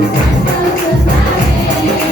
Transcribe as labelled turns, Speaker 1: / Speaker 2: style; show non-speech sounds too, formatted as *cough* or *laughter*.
Speaker 1: Thank *laughs* you.